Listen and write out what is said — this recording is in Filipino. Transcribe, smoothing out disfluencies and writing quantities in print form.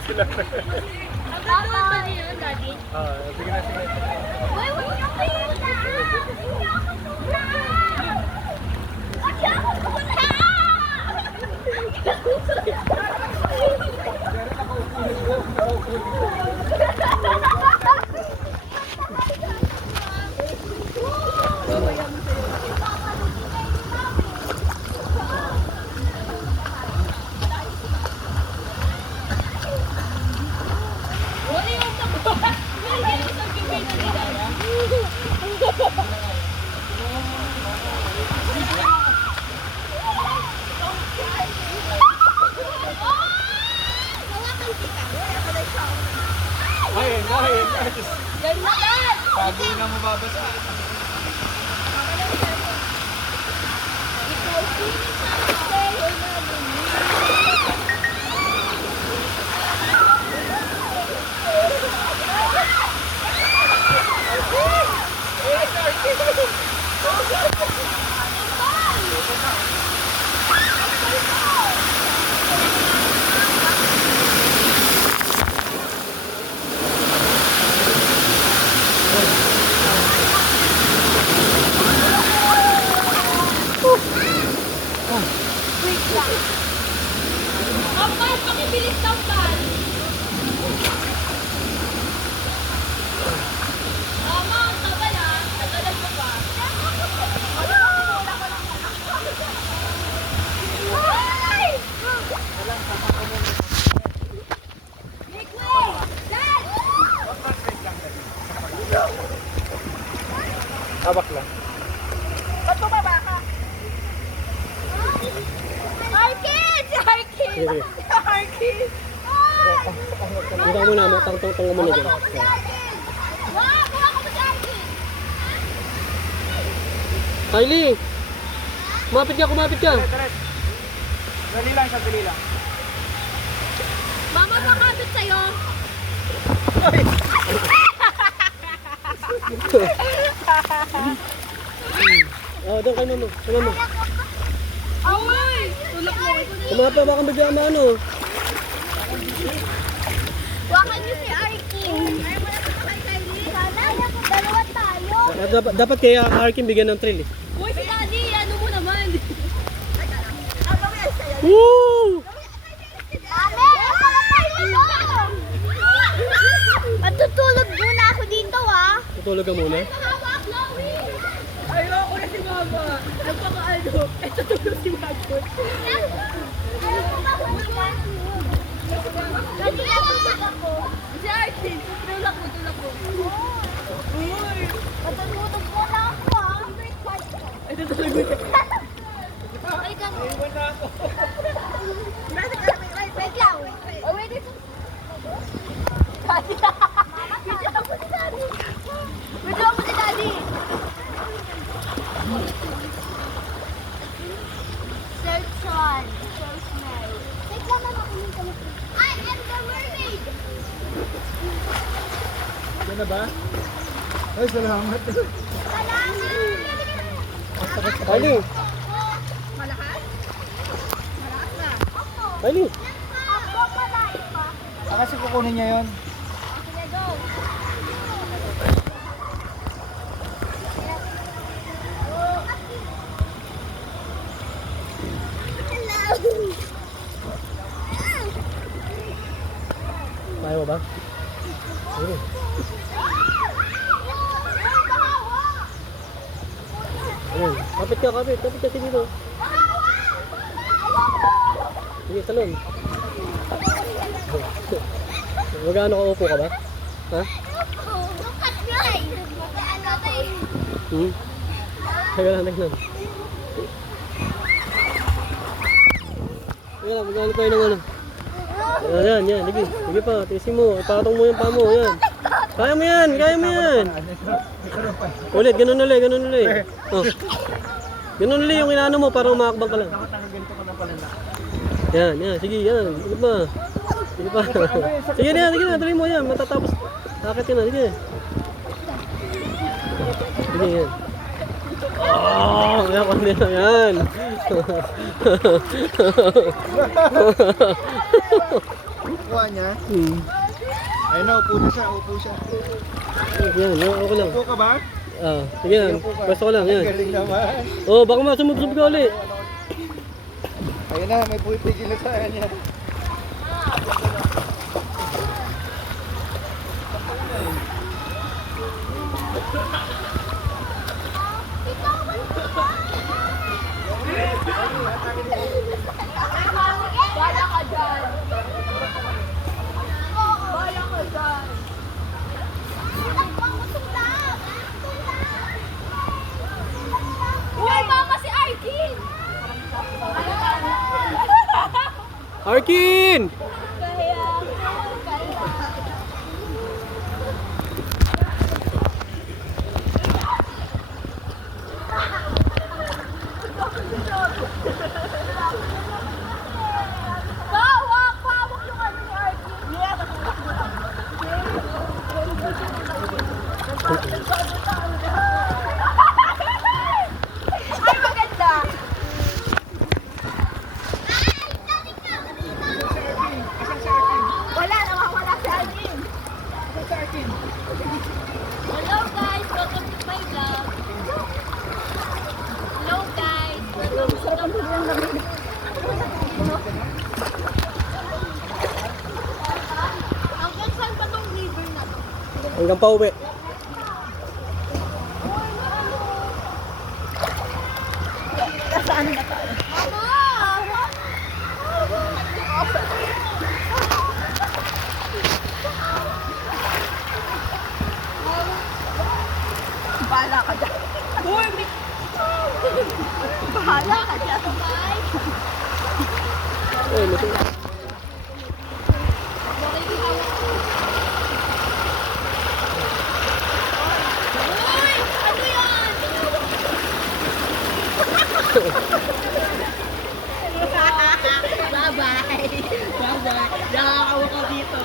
sila. Hanggang doon ba niya, Daddy? Sige na, sige. Uy, huwag niyo pinta! Huwag niyo ako pumunta! Huwag niyo ako pumunta! Pagi na mababasa. Ampal, pakibilis ng Ampal! Tama, ang tagal ha. Tagalan mo pa. Ay! Make way! Dad! Habak lang. Ba't bumaba ka? Arkin! Si Arkin! Sige, sige. Si Arkin! Dito ka muna, matangtong ka muna dyan. Wow! Kuha ko mo si Arkin! Kylie! Kumapit ka, kumapit ka! Diretso. Dali lang, sandali lang. Mama, kakabit sa'yo! Doon kay mama. Kay mama. Amoy! Tulak mo. Kumapit, baka bigla na ano. Wakan niyo si Arkin. Ay, wala ka kay Kylie. Sana, dalawa tayo. Dapat kaya Arkin bigyan ng thrill eh. Uy, si Daddy, ano mo naman? Woo! Mami! Matutulog muna ako dito, ah. Tutulog ka muna. Mahawak, Chloe! Ayoko na si Mama. Nagpaka-ano. Ito tulog si Mama. Kasi natulog ako. Si Arkin, tulak mo, tulak mo. Uy! Matutulog muna ako, ah. Ito tulog mo. Ay, gano'n. Iwan na ako. Wait lang. Oh, wait. Daddy. Video mo si Daddy. Video mo si Daddy. Search one. Search Mary. Wait lang, mama. Kunin ka mo. I am the mermaid. Yan na ba? Ay, salamat. Salamat. Kylie! Malakas? Malakas na. Kylie! Ako, malakas pa. Kasi kukunin niya yun. Sige, go. Kaya mo ba? Sige. Ayan. Kapit ka, kapit. Kapit ka dito. Sige, talon. Magkano ka upo ka ba? Ha? Look at me. Ano to eh? Hmm? Teka lang, teka lang. Teka lang, magkano tayo ng ano? Yan, yan. Sige, sige pa. Tisin mo. Ipatong mo yung paa mo. Yan. Kaya mo yan, kaya mo yan. Ulit, ganun ulit, ganun ulit. Oh. Ganun ulit yung inaano mo para umakbang ka lang. Nakaganito ko na pala na. Yan, yan. Sige, yan. Sige pa. Sige pa. Sige na, sige na. Tuloy mo yan. Matatapos. Akit ka na, sige. Sige, yan. Oh, yan pa nila, yan. nakuha niya. Ayun na, upo na siya, upo siya. Yan, ako lang. Upo ka ba? Sige yan, basta ko lang, yan. Galing naman. Oh, baka masumubsob ka ulit. Ayun na, may puwitigil na sa kanya. Bala ka dyan. Bala ka dyan. Uy, mama si Arkin! Arkin! Kaya, Bawak! Bawak yung ano ni Arkin! Ay, maganda! Wala, nawawala si Arkin! Hello guys! Welcome to my vlog! Hello guys! Welcome to my vlog! Hanggang saan pa tong river na to? Hanggang pauwi. Saan na tayo? Mama! Bahala ka dyan. Uy, bahala ka dyan. Ay, mati- Uy, ano yan? Bye-bye. Bye-bye. Nakakawa ka dito.